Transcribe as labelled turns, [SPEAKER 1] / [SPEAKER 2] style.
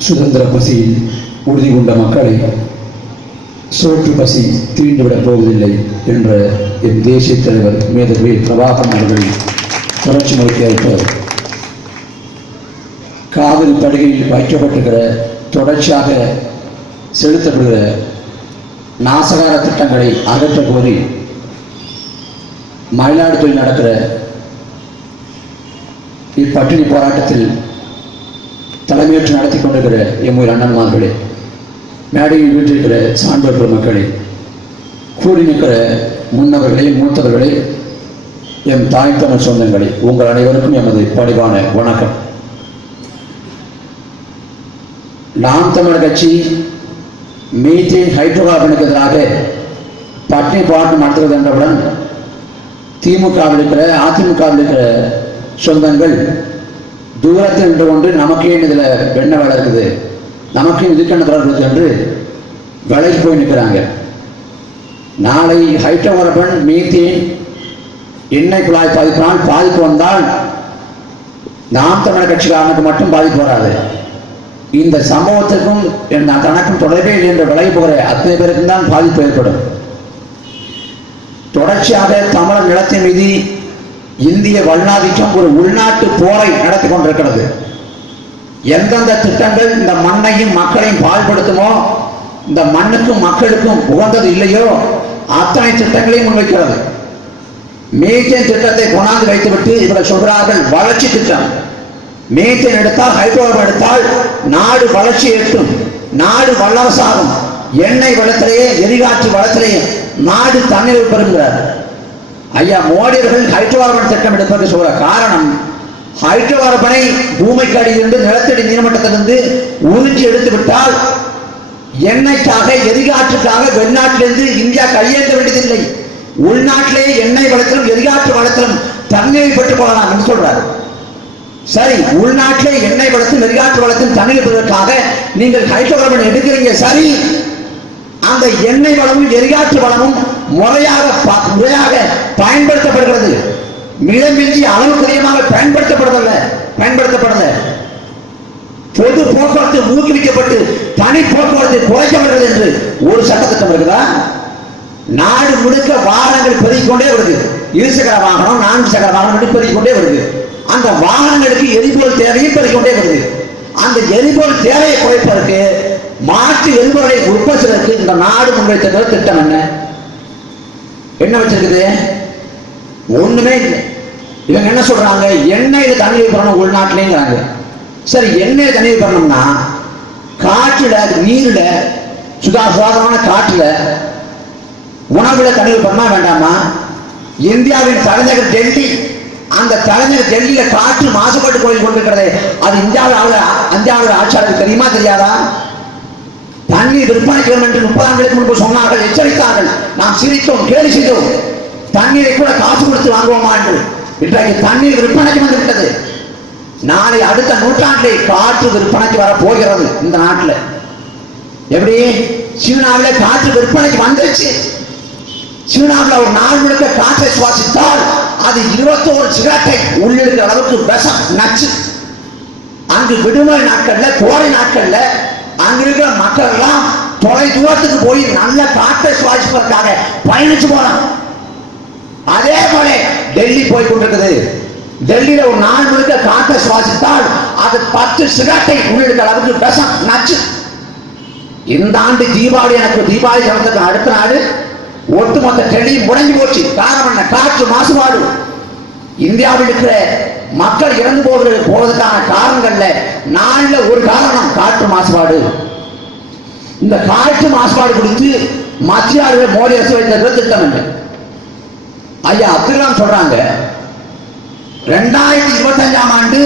[SPEAKER 1] சுதந்திர பசியில் உறுதி கொண்ட மக்களை சோற்று பசி தீண்டுவிடப் போவதில்லை என்ற என் தேசிய தலைவர் மேதர்வே பிரபாகரன் அவர்கள் புரட்சி மொழிக்கு ஏற்ப காவிரி படுகையில் வைக்கப்பட்டிருக்கிற தொடர்ச்சியாக செலுத்தப்படுகிற நாசகார திட்டங்களை அகற்ற கோரி மயிலாடுதுறையில் நடக்கிற இப்பட்டினி போராட்டத்தில் தலைமையேற்று நடத்தி கொண்டிருக்கிற எம்முடைய அண்ணன்மார்களே மேடையில் வீட்டிருக்கிற சான்றோர் பெருமக்களே கூடி நிற்கிற முன்னவர்களே மூத்தவர்களே எம் தாய் தமிழ் சொந்தங்களே உங்கள் அனைவருக்கும் எமது பணிவான வணக்கம். நாம் தமிழர் கட்சி மீத்தேன் ஹைட்ரோகார்பனுக்கு எதிராக பட்டினி போராட்டம் நடத்துவது என்றவுடன் திமுகவில் இருக்கிற அதிமுகவில் இருக்கிற சொந்தங்கள் தூரத்தில் நின்று கொண்டு நமக்கே இதில் வெண்ண வேலை இருக்குது நமக்கும் இதுக்கென்ன தொடர்பு என்று விலைக்கு போய் நிற்கிறாங்க. நாளை ஹைட்ரோகார்பன் மீத்தேன் எண்ணெய் குழாய் பாதிப்பினால் பாதிப்பு வந்தால் நாம் தமிழர் கட்சிக்காரனுக்கு மட்டும் பாதிப்பு வராது. இந்த சம்பவத்துக்கும் என் தனக்கும் தொடர்பே இல்லை என்று விலகி போகிற அத்தனை பேருக்கும் தான் பாதிப்பு ஏற்படும். தொடர்ச்சியாக தமிழர் நிலத்தின் மீது இந்திய வல்லாதிக்கம் ஒரு உள்நாட்டு போரை நடத்தி கொண்டிருக்கிறது. எந்தெந்த திட்டங்கள் இந்த மண்ணையும் மக்களையும் பாழ்படுத்துமோ இந்த மண்ணுக்கும் மக்களுக்கும் உகந்தது இல்லையோ அத்தனை திட்டங்களையும் முன்வைக்கிறது. மீத்தேன் திட்டத்தை கொண்டாந்து வைத்துவிட்டு இவர்கள் சொல்கிறார்கள் வளர்ச்சி திட்டம். மீத்தேன் எடுத்தால் ஹைட்ரோகார்பன் எடுத்தால் நாடு வளர்ச்சி எட்டும் நாடு வல்லரசாகும். எண்ணெய் வளத்திலேயே எரிகாற்று வளத்திலேயே நாடு தண்ணீர் பெறுகிறார். ஐயா மோடியர்கள் ஹைட்ரோகார்பன் திட்டம் எடுப்பதற்கு சொல்ற காரணம் ஹைட்ரோகார்பனை பூமைக்கு அடியிலிருந்து நிலத்தடி நீர்மட்டத்திலிருந்து உறிஞ்சி எடுத்து விட்டால் எண்ணெய்க்காக எரிகாற்றுக்காக வெளிநாட்டிலிருந்து இந்தியா கையேற்ற வேண்டியதில்லை. உள்நாட்டிலேயே எண்ணெய் வளத்திலும் எரிகாற்று வளத்திலும் தண்ணீரை பெற்றுக் கொள்ளலாம் என்று சொல்றாரு. சரி உள்நாட்டிலே எண்ணெய் வளத்திலும் எரிகாற்று வளத்திலும் தண்ணீர் பெறுவதற்காக நீங்கள் ஹைட்ரோகார்பன் எடுக்கிறீங்க. சரி அந்த எண்ணெய் வளமும் எரிகாற்று வளமும் முறையாக ப- முறையாக பயன்படுத்தப்படுகிறது. மிதமின்றி அளவுக்கு அதிகமாக பயன்படுத்தப்படவில்லை. பயன்படுத்தப்படல பொது போக்குவரத்து ஊக்குவிக்கப்பட்டு தனி போக்குவரத்து குறைக்கப்படுகிறது என்று ஒரு சட்டத்திட்டம் இருக்குதா? நாடு முழுக்க வாகனங்கள் பெருகிக்கொண்டே வருது. இரு சக்கர வாகனம் நான்கு சக்கர வாகனம் என்று வருது. அந்த வாகனங்களுக்கு எரிபொருள் தேவையும் பெருகிக்கொண்டே வருது. அந்த எரிபொருள் தேவையை குறைப்பதற்கு மாற்று எரிபொருளை உற்பத்தி செய்வதற்கு இந்த நாடு முன்வைத்த திட்டம் என்ன? என்ன வச்சிருக்குது? ஒண்ணுமே இல்லை. இவங்க என்ன சொல்றாங்க? எண்ணெயில் தண்ணீர் பெறணும் உள்நாட்டிலேங்கிறாங்க சரி எண்ணெயில தண்ணீர் பெறணும்னா காற்றுல நீர்ல சுதா சுதாகரமான காற்றுல உணவுல தண்ணீர் பண்ணா வேண்டாமா? இந்தியாவின் தலைநகர் டெல்லி அந்த தலைநகர் டெல்லியில காற்று மாசுபாட்டு கோயில் கொண்டிருக்கிறது அது இந்தியாவில் இந்தியாவில் ஆட்சியாளருக்கு தெரியுமா தெரியாதா? தண்ணீர் விற்பனைக்கு வரும் என்று முப்பது ஆண்டுகளுக்கு முன்பு சொன்னார்கள் எச்சரித்தார்கள். நாம் சிரித்தோம் கேலி செய்தோம். தண்ணீரை கூட காசு கொடுத்து வாங்குவோமா என்று. இன்றைக்கு தண்ணீர் விற்பனைக்கு வந்துவிட்டது. நாளை அடுத்த நூற்றாண்டிலே காற்று விற்பனைக்கு வர போகிறது இந்த நாட்டில். எப்படி? சீனாவிலே காற்று விற்பனைக்கு வந்துருச்சு. சீனாவில் ஒரு நாள் முழுக்க காற்றை சுவாசித்தால் அது இருபத்தோரு சிகரெட்டை உள்ளிருக்கிற அளவுக்கு விஷம் நச்சு. அங்கு விடுமுறை நாட்கள்ல கோடை நாட்கள்ல அங்க இருக்கிற மக்கள் எல்லாம் தொலை தூரத்துக்கு போய் நல்ல காற்றை சுவாசிப்பதற்காக பயணிச்சு போலாம் அதே போல டெல்லி போய் கொண்டிருக்குது. டெல்லியில ஒரு நாள் முழுக்க காற்றை சுவாசித்தால் அது பத்து சிகரெட்டை உள்ளிருக்கிற அளவுக்கு விஷம் நச்சு. இந்த ஆண்டு தீபாவளி எனக்கு தீபாவளி சமத்துக்கு அடுத்த நாள் ஒட்டுமொத்த டெல்லி முடங்கி போச்சு. காரணம் என்ன? காற்று மாசுபாடு. இந்தியாவில் இருக்கிற மக்கள் இறந்து போவது போவதற்கான காரணங்கள்ல நாளில் ஒரு காரணம் காற்று மாசுபாடு. இந்த காற்று மாசுபாடு குறித்து மத்திய அரசு மோடி அரசு வைத்த திட்டம் என்று ஐயா அப்துல் கலாம் சொல்றாங்க ரெண்டாயிரத்தி இருபத்தஞ்சாம் ஆண்டு